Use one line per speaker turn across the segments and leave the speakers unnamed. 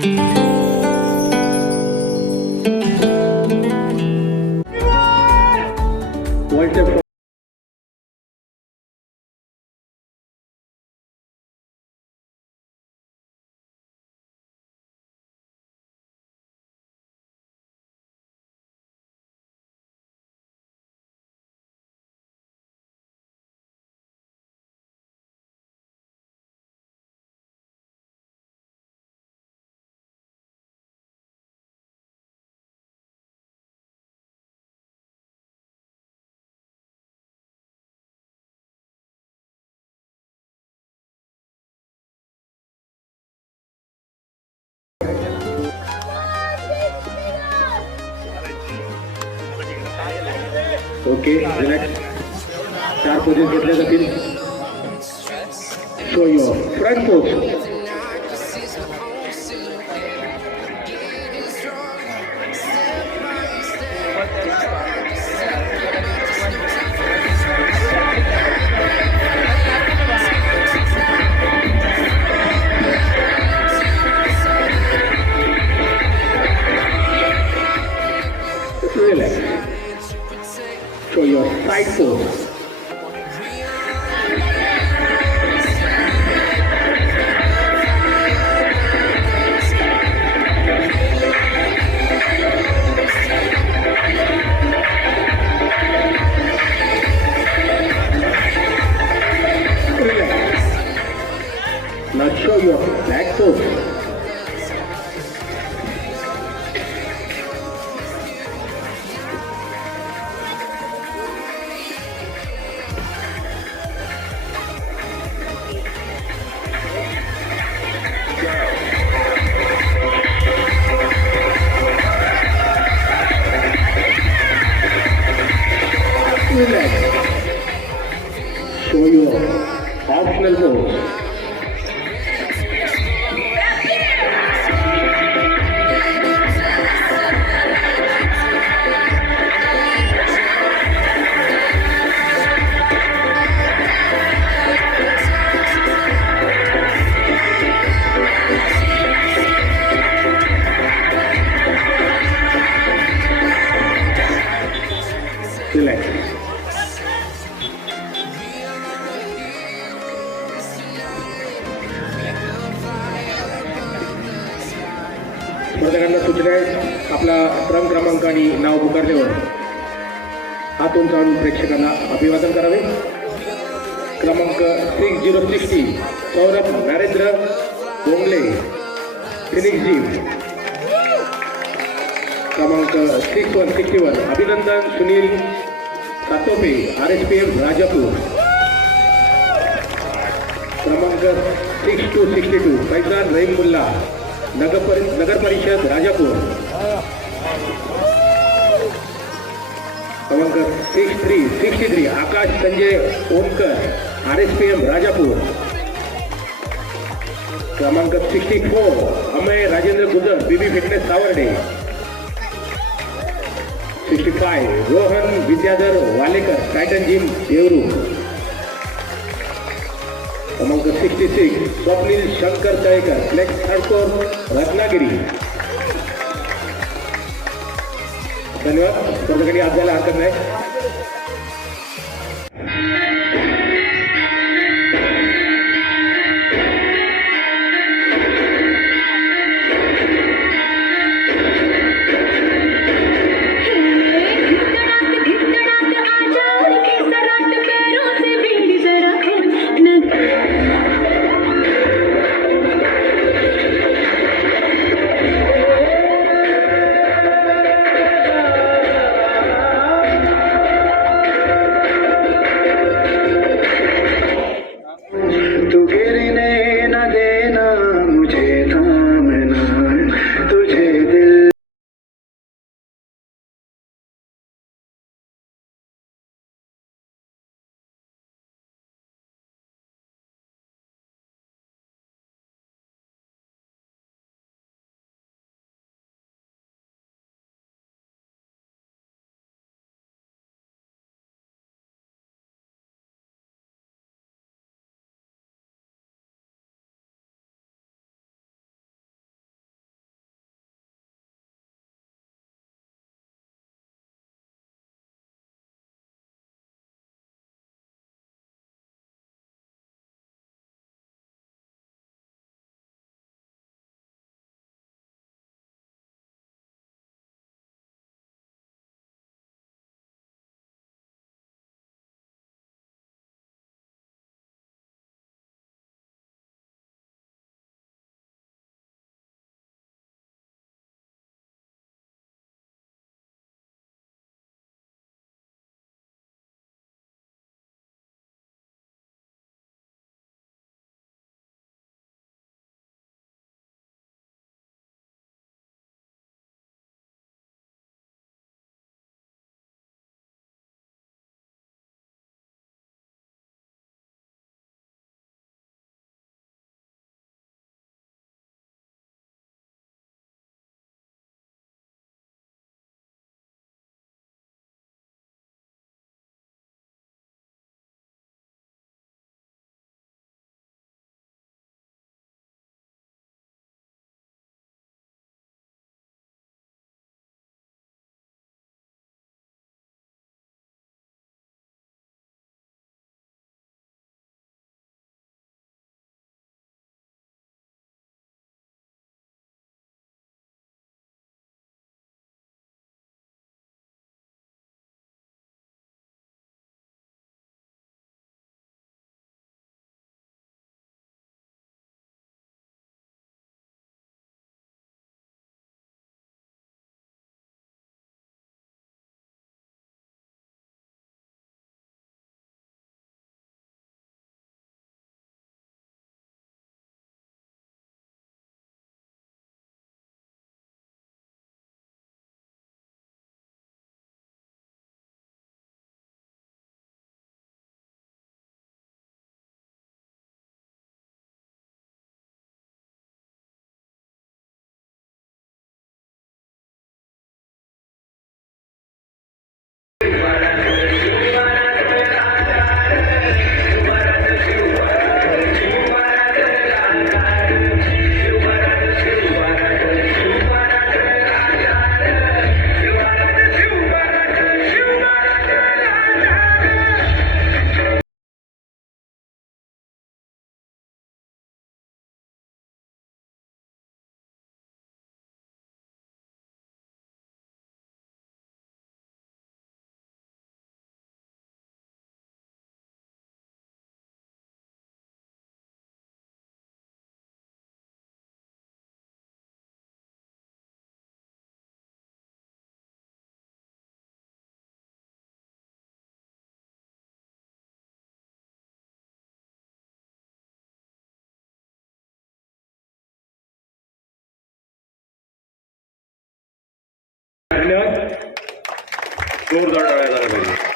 Thank you. Okay relax चार position घेतल्या जातील show your front pose back you. त्यांना अभिवादन करावे. क्रमांक six zero sixty Saurabh Narendra Bongale Phoenix gym क्रमांक सिक्स वन सिक्स्टी वन अभिनंदन Sunil Satope R S P M Rajapur. क्रमांक six two sixty two Faizan Rahim Mulla Nagar परि नगर परिषद राजापूर. क्रमांक six three sixty three Akash Sanjay Omkar R S P M Rajapur. क्रमांक sixty four Amay Rajendra Gujar BB fitness Savarde. Sixty five Rohan Vidyadhar Walekar Titan gym Devrukh. क्रमांक sixty six Swapnil Shankar Talekar flex third Ratnagiri. धन्यवाद. स्पर्धकांनी आज जायला हरकत नाही.
जोरदार टाळ्या झाल्या पाहिजे.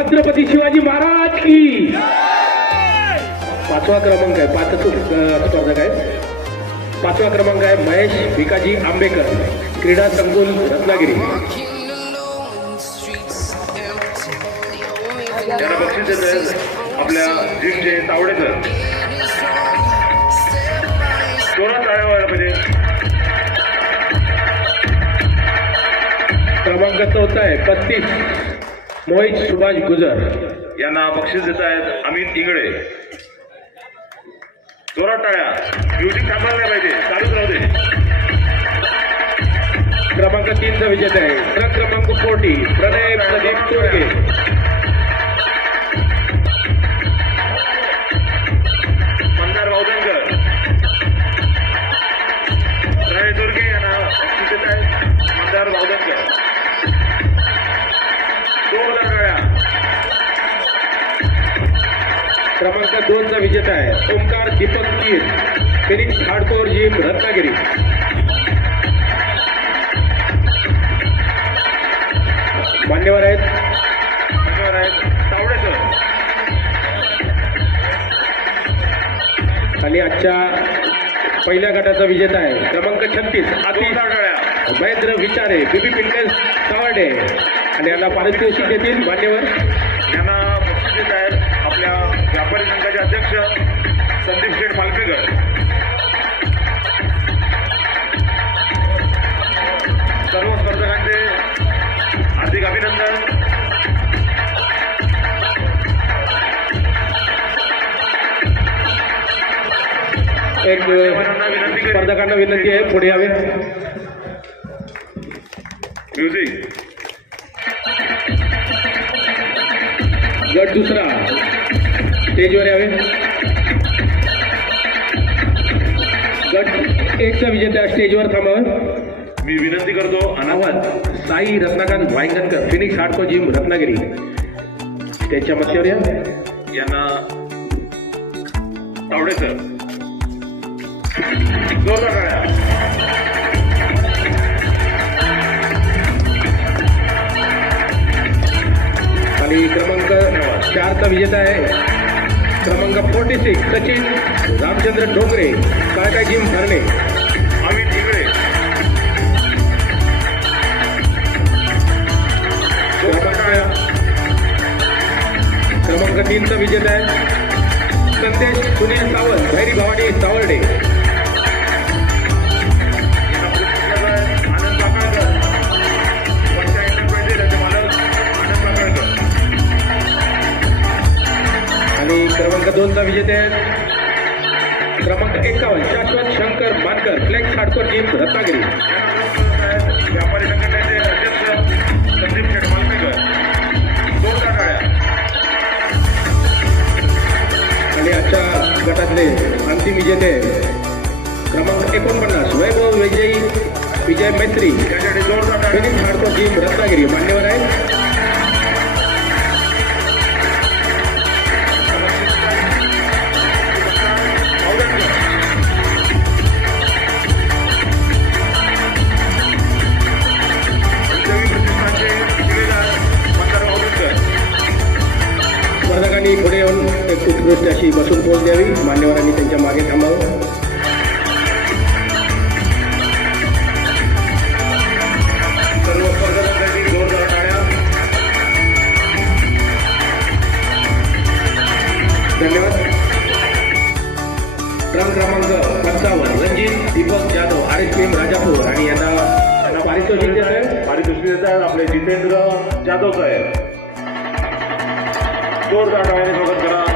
छत्रपती शिवाजी महाराज की पाचवा क्रमांक आहे पाचच स्पर्धक आहे पाचवा क्रमांक आहे महेश भिकाजी आंबेकर क्रीडा संकुल रत्नागिरी.
बक्षीस आपल्या जिमचे तावडे सर जोरात टाळ्या व्हायला पाहिजे.
क्रमांक चौथा आहे पस्तीस मोहित सुभाष गुजर
यांना बक्षीस देत आहेत अमित इंगळे. जोरात टाळ्या. म्युझिक थांबायला नाही पाहिजे. चालूच राहू दे.
क्रमांक तीनचा विजेता आहे. ट्रक क्रमांक फोर्टी. प्रणय प्रदीप तोडगे क्रमांक दोनचा विजेता आहे. Omkar Deepak Keer Phoenix hardcore gym Ratnagiri. मान्यवर आहेत.
धन्यवाद आहेत. तावडे सर
आणि आजच्या पहिल्या गटाचा विजेता आहे. क्रमांक छत्तीस
टाळ्या
महेंद्र विचारे बीबी पिंटस सावर्डे आणि यांना पारितोषिक देतील मान्यवर. एक स्पर्धकांना विनंती आहे पुढे यावे
म्युझिक.
गट दुसरा. स्टेजवर यावे गट एकचा विजेता स्टेजवर थांबावं.
मी विनंती करतो
आवाज Sai Ratnakant Vayangankar Phoenix hardcore gym Ratnagiri. त्याच्या मध्यावर या.
यांना तावडे सर.
आणि क्रमांक चारचा विजेता आहे. क्रमांक फोर्टी सिक्स सचिन रामचंद्र डोंगरे काय जिम भरणे. क्रमांक तीनचा विजेता आहे. संदेश सुनील सावंत भैरी भवानी सावर्डे. आणि क्रमांक दोनचा विजेते आहे क्रमांक एकावन्न Shashwat Shankar Mankar flex hardcore gym Ratnagiri.
व्यापारी संघटनेचे अध्यक्ष संदीप शेठ मालपेकर. दोन टाळ्या
आणि आजच्या गटातले अंतिम विजेते क्रमांक एकोणपन्नास वैभव विजयी विजय मैत्री.
त्यासाठी जोरदार टाळ्या
फिनिक्स हार्डकोर जिम रत्नागिरी मान्यवर आहे पुढे येऊन एक उत्कृष्ट अशी बसून पोच द्यावी. मान्यवरांनी त्यांच्या मागे थांबावं.
सर्व स्पर्धकांसाठी जोरदार टाळ्या.
धन्यवाद. क्रम क्रमांक पंचावन्न Ranjit Deepak Jadhav R S P M Rajapur. आणि यांना यांना पारितोषिक देत आहे
पारितोषिक देत आहेत आपले जितेंद्र जाधव साहेब. जोरदार टाळ्याने स्वागत करा.